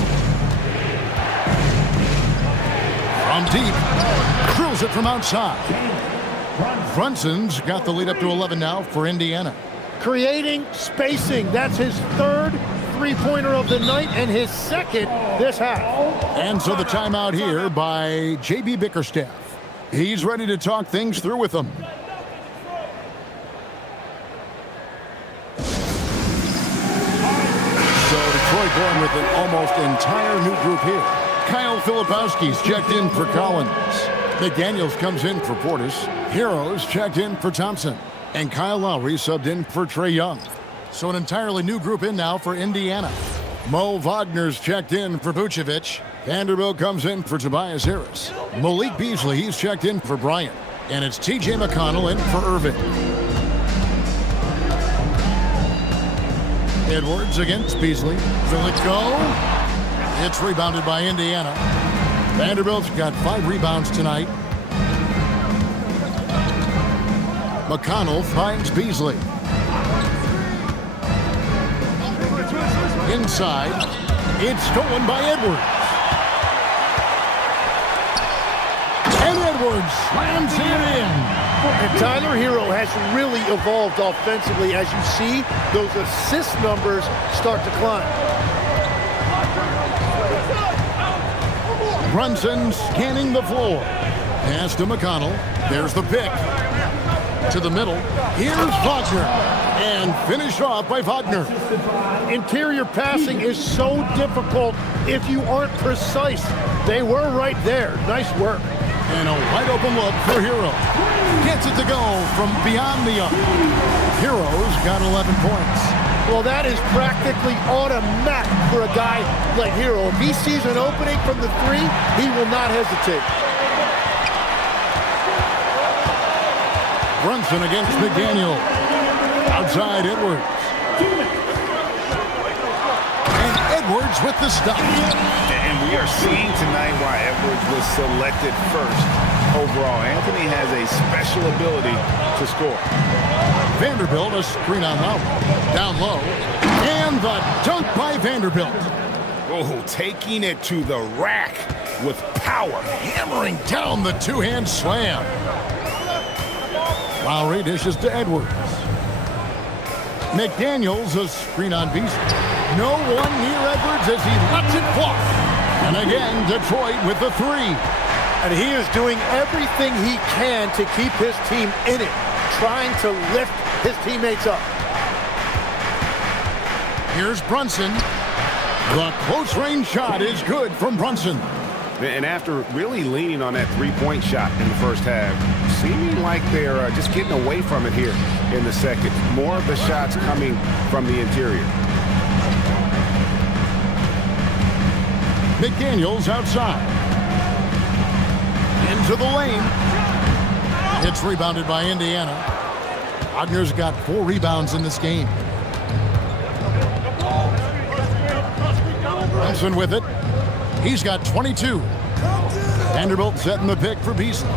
From deep. Drills it from outside. Brunson's got the lead up to 11 now for Indiana. Creating spacing. That's his 3rd three-pointer of the night and his 2nd this half. And so the timeout here by J.B. Bickerstaff. He's ready to talk things through with them. So Detroit going with an almost entire new group here. Kyle Filipowski's checked in for Collins. McDaniels comes in for Portis. Heroes checked in for Thompson. And Kyle Lowry subbed in for Trae Young. So an entirely new group in now for Indiana. Mo Wagner's checked in for Vucevic. Vanderbilt comes in for Tobias Harris. Malik Beasley, he's checked in for Bryant. And it's T.J. McConnell in for Irving. Edwards against Beasley. Will it go? It's rebounded by Indiana. Vanderbilt's got 5 rebounds tonight. McConnell finds Beasley. Inside. It's stolen by Edwards. And Edwards slams it in. And Tyler Hero has really evolved offensively. As you see, those assist numbers start to climb. Brunson scanning the floor. Pass to McConnell. There's the pick. To the middle. Here's Wagner. And finished off by Wagner. Interior passing is so difficult if you aren't precise. They were right there. Nice work. And a wide open look for Hero. Gets it to go from beyond the arc. Hero's got 11 points. Well, that is practically automatic for a guy like Hero. If he sees an opening from the 3, he will not hesitate. Brunson against McDaniel. Outside Edwards. And Edwards with the stop. And we are seeing tonight why Edwards was selected first overall. Anthony has a special ability to score. Vanderbilt, a screen on low. Down low. And the dunk by Vanderbilt. Oh, taking it to the rack with power. Hammering down the two-hand slam. Lowry dishes to Edwards. McDaniels, a screen on Beasley. No one near Edwards as he lets it fly. And again, Detroit with the three. And he is doing everything he can to keep his team in it, trying to lift his teammates up. Here's Brunson. The close-range shot is good from Brunson. And after really leaning on that three-point shot in the first half, seeming like they're just getting away from it here in the second. More of the shots coming from the interior. McDaniels outside. Into the lane. It's rebounded by Indiana. Wagner's got 4 rebounds in this game. Brunson with it. He's got 22. Vanderbilt setting the pick for Beasley.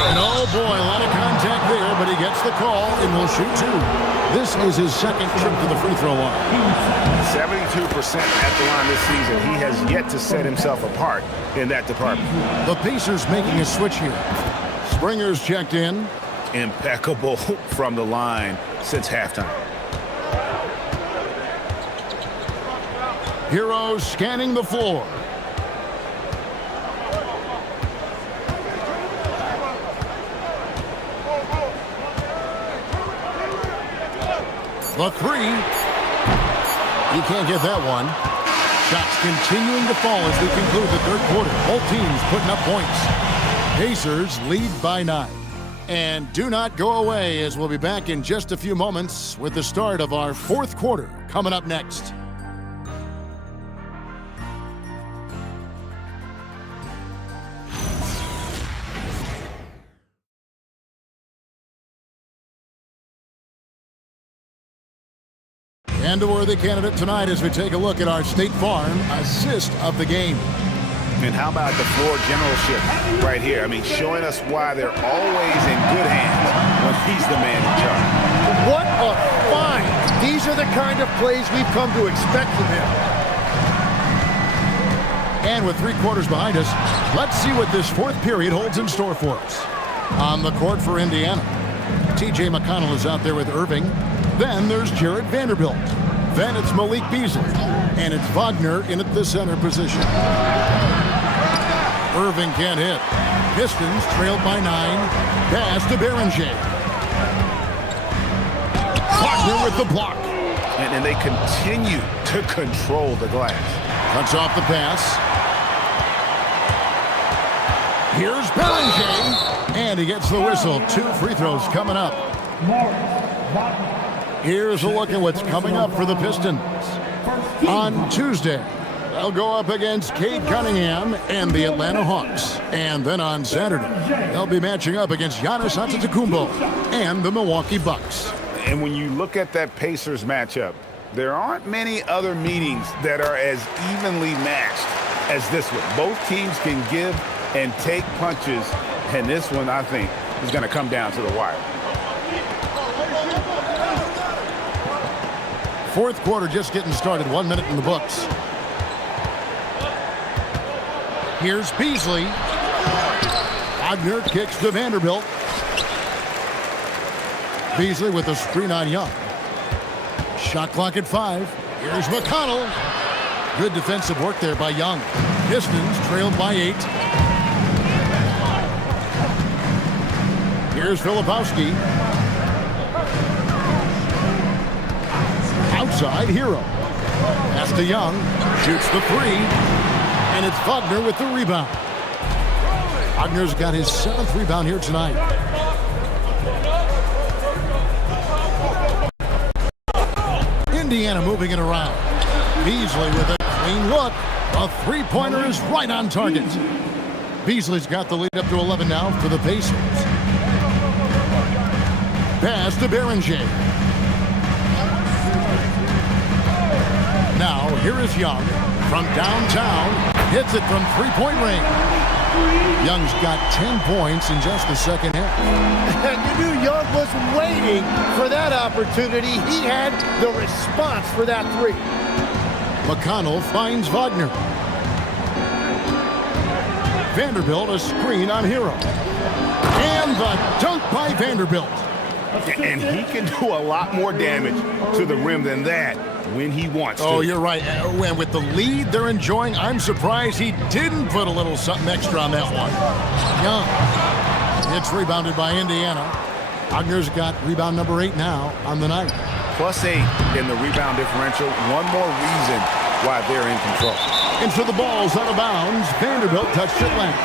And oh boy, a lot of contact there, but he gets the call and will shoot 2. This is his second trip to the free throw line. 72% at the line this season. He has yet to set himself apart in that department. The Pacers making a switch here. Springer's checked in. Impeccable from the line since halftime. Hero scanning the floor. The three. He can't get that one. Shots continuing to fall as we conclude the third quarter. Both teams putting up points. Pacers lead by 9. And do not go away, as we'll be back in just a few moments with the start of our fourth quarter coming up next. And a worthy candidate tonight as we take a look at our State Farm assist of the game. And how about the floor generalship right here? I mean, showing us why they're always in good hands when he's the man in charge. What a find! These are the kind of plays we've come to expect from him. And with 3 quarters behind us, let's see what this fourth period holds in store for us. On the court for Indiana, T.J. McConnell is out there with Irving. Then there's Jarrett Vanderbilt. Then it's Malik Beasley. And it's Wagner in at the center position. Irving can't hit. Pistons trailed by 9. Pass to Beringer. Wagner with the block. And they continue to control the glass. Cuts off the pass. Here's Beringer. And he gets the whistle. 2 free throws coming up. Here's a look at what's coming up for the Pistons. On Tuesday, they'll go up against Cade Cunningham and the Atlanta Hawks. And then on Saturday, they'll be matching up against Giannis Antetokounmpo and the Milwaukee Bucks. And when you look at that Pacers matchup, there aren't many other meetings that are as evenly matched as this one. Both teams can give and take punches, and this one, I think, is going to come down to the wire. Fourth quarter just getting started. 1 minute in the books. Here's Beasley. Wagner kicks to Vanderbilt. Beasley with a screen on Young. Shot clock at 5. Here's McConnell. Good defensive work there by Young. Pistons trailed by 8. Here's Filipowski. Outside, Hero. Pass to Young. Shoots the 3. And it's Wagner with the rebound. Wagner's got his 7th rebound here tonight. Indiana moving it around. Beasley with a clean look. A 3-pointer is right on target. Beasley's got the lead up to 11 now for the Pacers. Pass to Beringer. Here is Young from downtown. Hits it from three-point range. Young's got 10 points in just the second half. And you knew Young was waiting for that opportunity. He had the response for that three. McConnell finds Wagner. Vanderbilt a screen on Hero. And the dunk by Vanderbilt. And he can do a lot more damage to the rim than that when he wants to. Oh, you're right. And with the lead they're enjoying, I'm surprised he didn't put a little something extra on that one. Young. It's rebounded by Indiana. Wagner's got rebound number 8 now on the night. +8 in the rebound differential. One more reason why they're in control. And so the ball's out of bounds. Vanderbilt touched it last.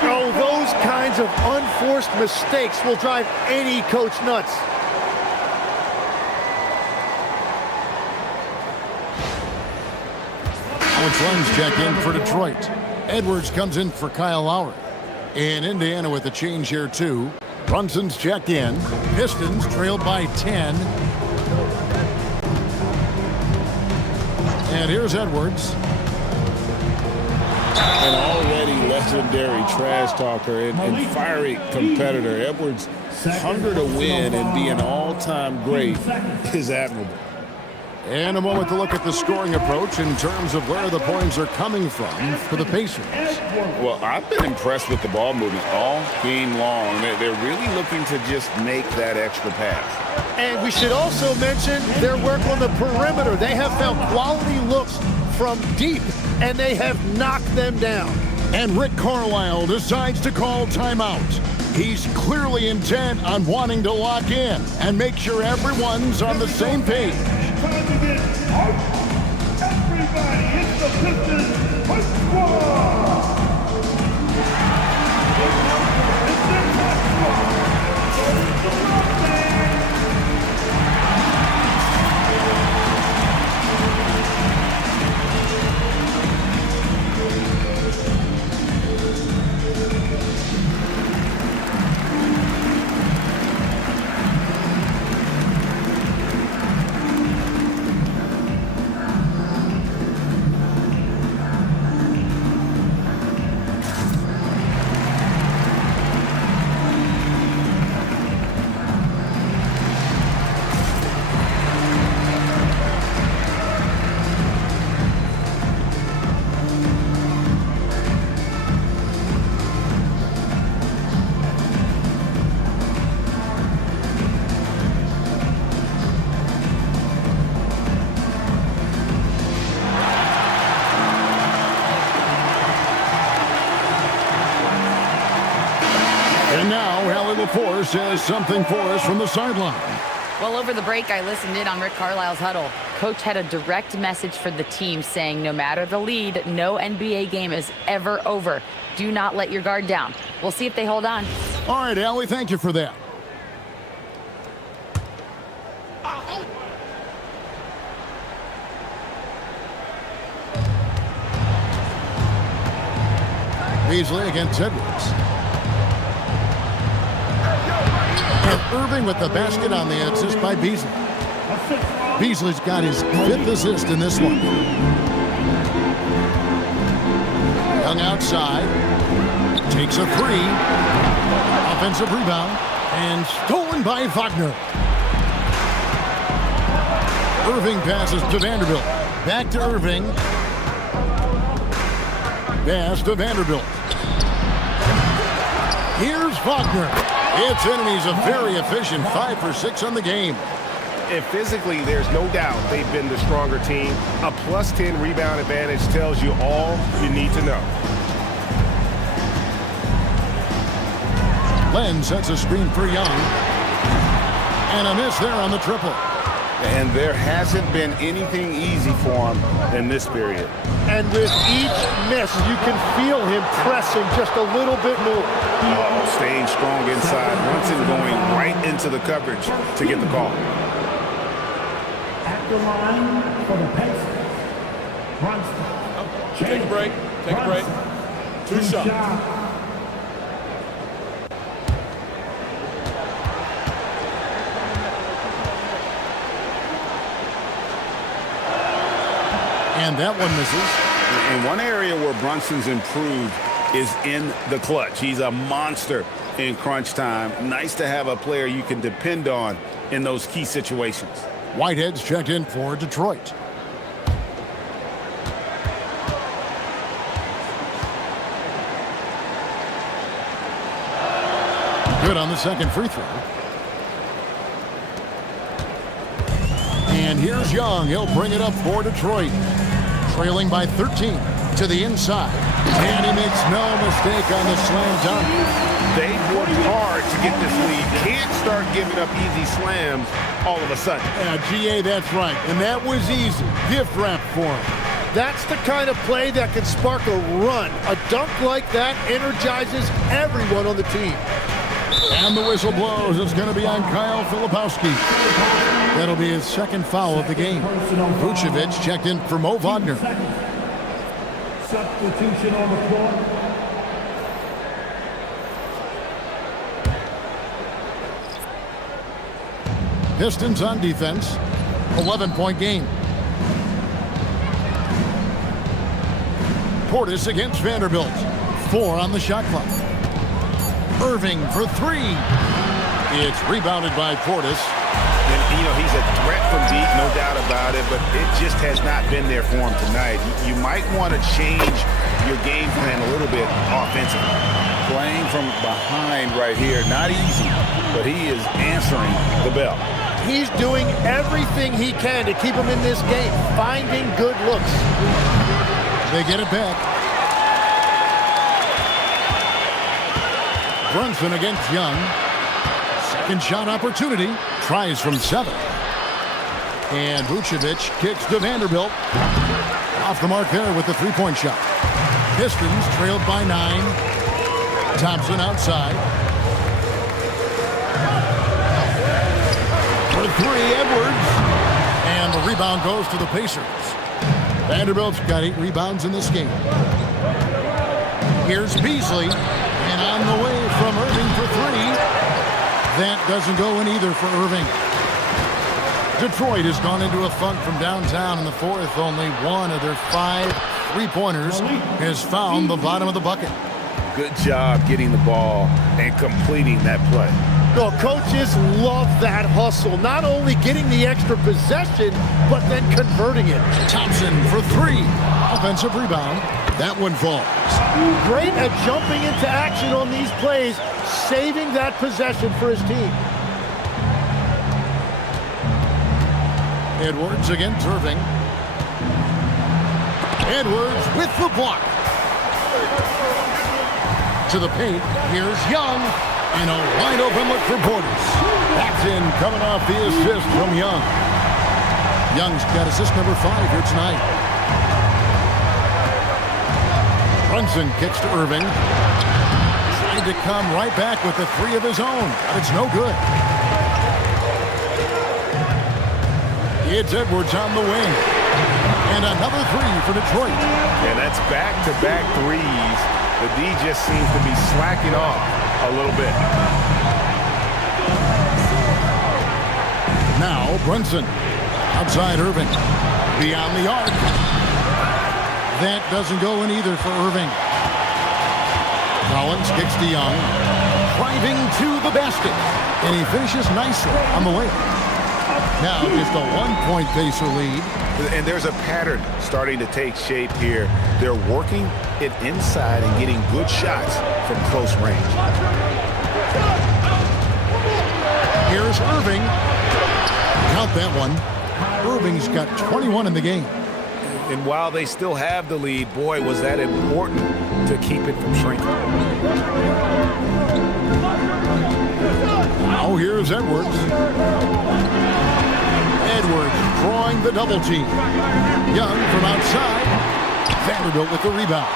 Oh, those kinds of unforced mistakes will drive any coach nuts. Alex Lenz check in for Detroit. Edwards comes in for Kyle Lowry. And Indiana with a change here too. Brunson's check in. Pistons trailed by 10. And here's Edwards. An already legendary trash talker and fiery competitor. Edwards' hunger to win and be an all-time great is admirable. And a moment to look at the scoring approach in terms of where the points are coming from for the Pacers. Well, I've been impressed with the ball movement all game long. They're really looking to just make that extra pass. And we should also mention their work on the perimeter. They have found quality looks from deep, and they have knocked them down. And Rick Carlisle decides to call timeout. He's clearly intent on wanting to lock in and make sure everyone's on the same page. Time to get out. Everybody, it's the Pistons Push Squad. It's their Push Squad. And now, Allie LaForce says something for us from the sideline. Well, over the break, I listened in on Rick Carlisle's huddle. Coach had a direct message for the team saying no matter the lead, no NBA game is ever over. Do not let your guard down. We'll see if they hold on. All right, Allie, thank you for that. Beasley against Edwards. And Irving with the basket on the assist by Beasley. Beasley's got his 5th assist in this one. Young outside. Takes a 3. Offensive rebound. And stolen by Wagner. Irving passes to Vanderbilt. Back to Irving. Pass to Vanderbilt. Here's Wagner. It's enemies a very efficient 5 for 6 on the game. And physically, there's no doubt they've been the stronger team. A +10 rebound advantage tells you all you need to know. Len sets a screen for Young. And a miss there on the triple. And there hasn't been anything easy for him in this period. And with each miss, you can feel him pressing just a little bit more. Oh, staying strong inside. Brunson going right into the coverage to get the call. At the line for the Pacers. Brunson. Take a break. Take a break. 2 shots. And that one misses. And one area where Brunson's improved is in the clutch. He's a monster in crunch time. Nice to have a player you can depend on in those key situations. Whitehead's checked in for Detroit. Good on the second free throw. And here's Young. He'll bring it up for Detroit. Trailing by 13 to the inside. And he makes no mistake on the slam dunk. They've worked hard to get this lead. Can't start giving up easy slams all of a sudden. Yeah, GA, that's right. And that was easy. Gift wrap for him. That's the kind of play that can spark a run. A dunk like that energizes everyone on the team. And the whistle blows. It's going to be on Kyle Filipowski. That'll be his second foul of the game. Vucevic checked in for Mo Wagner. Substitution on the floor. Pistons on defense. 11-point game. Portis against Vanderbilt. 4 on the shot clock. Irving for 3. It's rebounded by Portis. And, he's a threat from deep, no doubt about it, but it just has not been there for him tonight. You might want to change your game plan a little bit offensively. Playing from behind right here, not easy, but he is answering the bell. He's doing everything he can to keep him in this game, finding good looks. They get it back. Brunson against Young. Second shot opportunity. Tries from 7. And Vucevic kicks to Vanderbilt. Off the mark there with the three-point shot. Pistons trailed by 9. Thompson outside. For 3, Edwards. And the rebound goes to the Pacers. Vanderbilt's got 8 rebounds in this game. Here's Beasley. And on the way from Irving for 3. That doesn't go in either for Irving. Detroit has gone into a funk from downtown in the fourth. Only one of their 5 three-pointers has found the bottom of the bucket. Good job getting the ball and completing that play. No, coaches love that hustle. Not only getting the extra possession, but then converting it. Thompson for 3. Offensive rebound. That one falls. Great at jumping into action on these plays, saving that possession for his team. Edwards against Irving. Edwards with the block. To the paint. Here's Young. And a wide open look for Portis. That's in, coming off the assist from Young. Young's got assist number 5 here tonight. Brunson kicks to Irving. Trying to come right back with the 3 of his own, but it's no good. It's Edwards on the wing. And another 3 for Detroit. And that's back-to-back threes. The D just seems to be slacking off a little bit. Now Brunson. Outside Irving. Beyond the arc. That doesn't go in either for Irving. Collins kicks to Young. Driving to the basket. And he finishes nicely on the layup. Now just a 1-point Pacer lead. And there's a pattern starting to take shape here. They're working it inside and getting good shots from close range. Here's Irving. Count that one. Irving's got 21 in the game. And while they still have the lead, boy, was that important to keep it from shrinking. Now here's Edwards. Edwards drawing the double team. Young from outside. Vanderbilt with the rebound.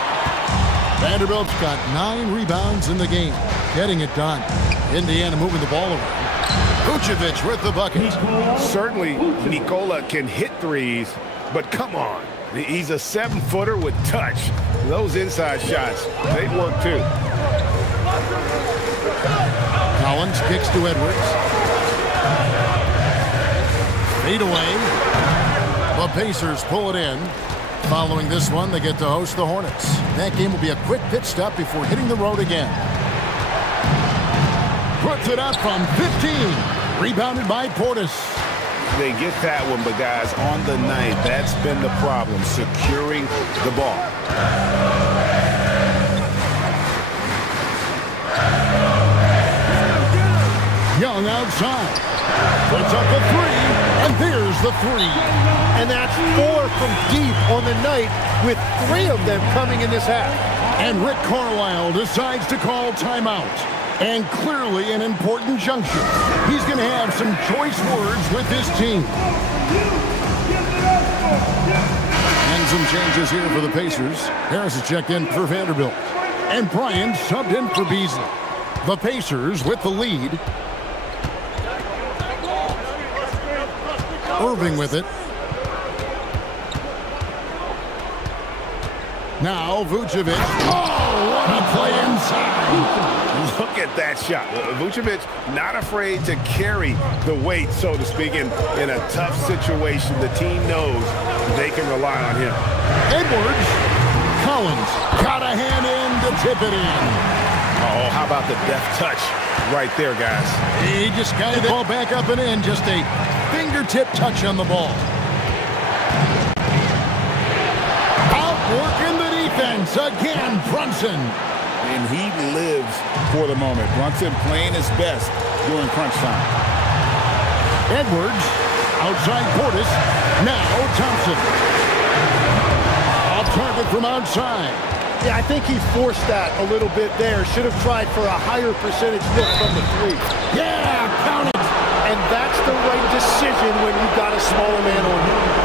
Vanderbilt's got 9 rebounds in the game. Getting it done. Indiana moving the ball around. Vucevic with the bucket. Certainly, Nikola can hit threes, but come on. He's a 7-footer with touch. Those inside shots, they work too. Collins kicks to Edwards. Fade away. The Pacers pull it in. Following this one, they get to host the Hornets. That game will be a quick pit stop before hitting the road again. Puts it up from 15. Rebounded by Portis. They get that one, but guys, on the night, that's been the problem, securing the ball. Young outside. Puts up a three, and there's the three. And that's 4 from deep on the night, with 3 of them coming in this half. And Rick Carlisle decides to call timeout. And clearly an important juncture. He's going to have some choice words with his team. And some changes here for the Pacers. Harris is checked in for Vanderbilt. And Bryant subbed in for Beasley. The Pacers with the lead. Irving with it. Now Vucevic. Oh, what a play inside. Look at that shot. Vucevic not afraid to carry the weight, so to speak, in a tough situation. The team knows they can rely on him. Edwards. Collins got a hand in to tip it in. Oh, how about the deft touch right there, guys? He just got the ball back up and in. Just a fingertip touch on the ball. Outworking the defense again, Brunson. And he lives for the moment. Brunson playing his best during crunch time. Edwards, outside Portis. Now Thompson. Off target from outside. Yeah, I think he forced that a little bit there. Should have tried for a higher percentage look from the 3. Yeah, count it. And that's the right decision when you've got a smaller man on him.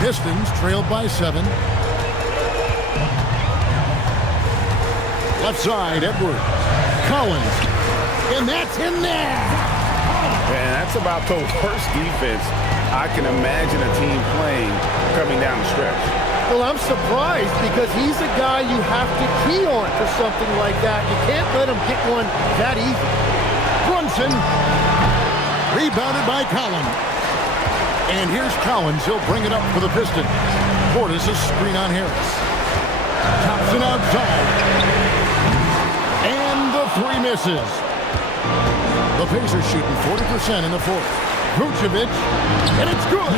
Pistons trailed by 7. Left side, Edwards. Collins. And that's in there. And that's about the worst defense I can imagine a team playing coming down the stretch. Well, I'm surprised because he's a guy you have to key on for something like that. You can't let him get one that easy. Brunson. Rebounded by Collins. And here's Collins. He'll bring it up for the Pistons. Portis a screen on Harris. Thompson outside. And the 3 misses. The Pacers shooting 40% in the 4th. Vucevic, and it's good.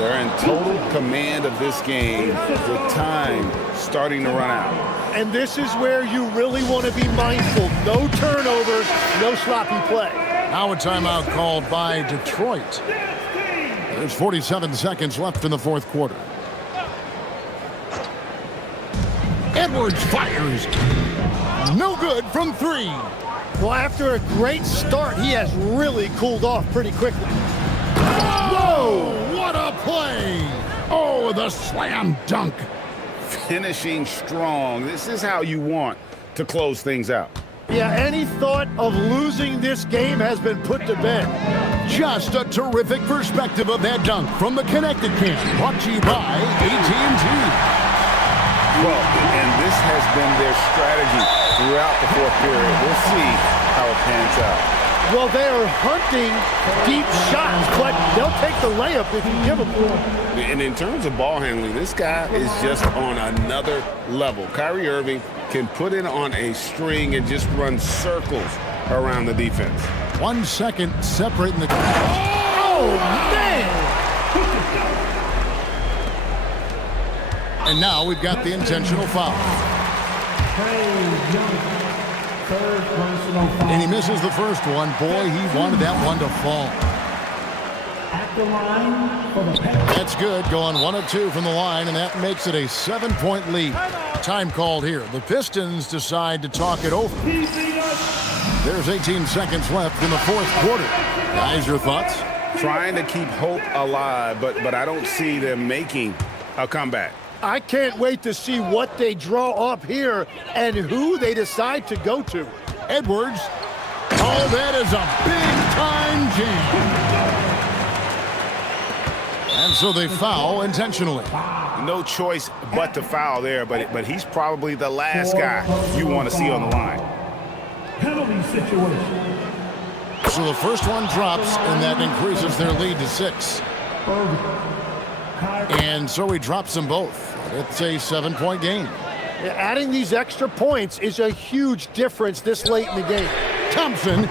They're in total command of this game. The time starting to run out. And this is where you really want to be mindful. No turnovers, no sloppy play. Now a timeout called by Detroit. There's 47 seconds left in the 4th quarter. Edwards fires. No good from 3. Well, after a great start, he has really cooled off pretty quickly. Whoa! What a play! Oh, the slam dunk. Finishing strong. This is how you want to close things out. Yeah, any thought of losing this game has been put to bed. Just a terrific perspective of that dunk from the Connected Camp. Brought to you by AT&T. Well, and this has been their strategy throughout the 4th period. We'll see how it pans out. Well, they are hunting deep shots, but they'll take the layup if you give them one. And in terms of ball handling, this guy is just on another level. Kyrie Irving can put it on a string and just run circles around the defense. 1 second separating the... Oh, man! And now we've got the intentional foul. And he misses the first one. Boy, he wanted that one to fall. That's good. Going 1 of 2 from the line, and that makes it a 7-point lead. Time called here. The Pistons decide to talk it over. There's 18 seconds left in the 4th quarter. Guys, your thoughts? Trying to keep hope alive, but I don't see them making a comeback. I can't wait to see what they draw up here and who they decide to go to. Edwards. Oh, that is a big-time jam. And so they foul intentionally. No choice but to foul there, but he's probably the last guy you want to see on the line. Penalty situation. So the first one drops, and that increases their lead to 6. And so he drops them both. It's a 7-point game. Yeah, adding these extra points is a huge difference this late in the game. Thompson.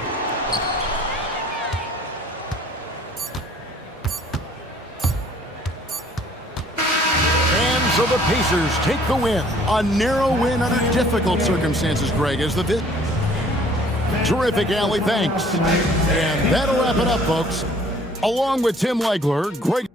And so the Pacers take the win. A narrow win under difficult circumstances, Greg, as the terrific, Allie. Thanks. And that'll wrap it up, folks. Along with Tim Legler, Greg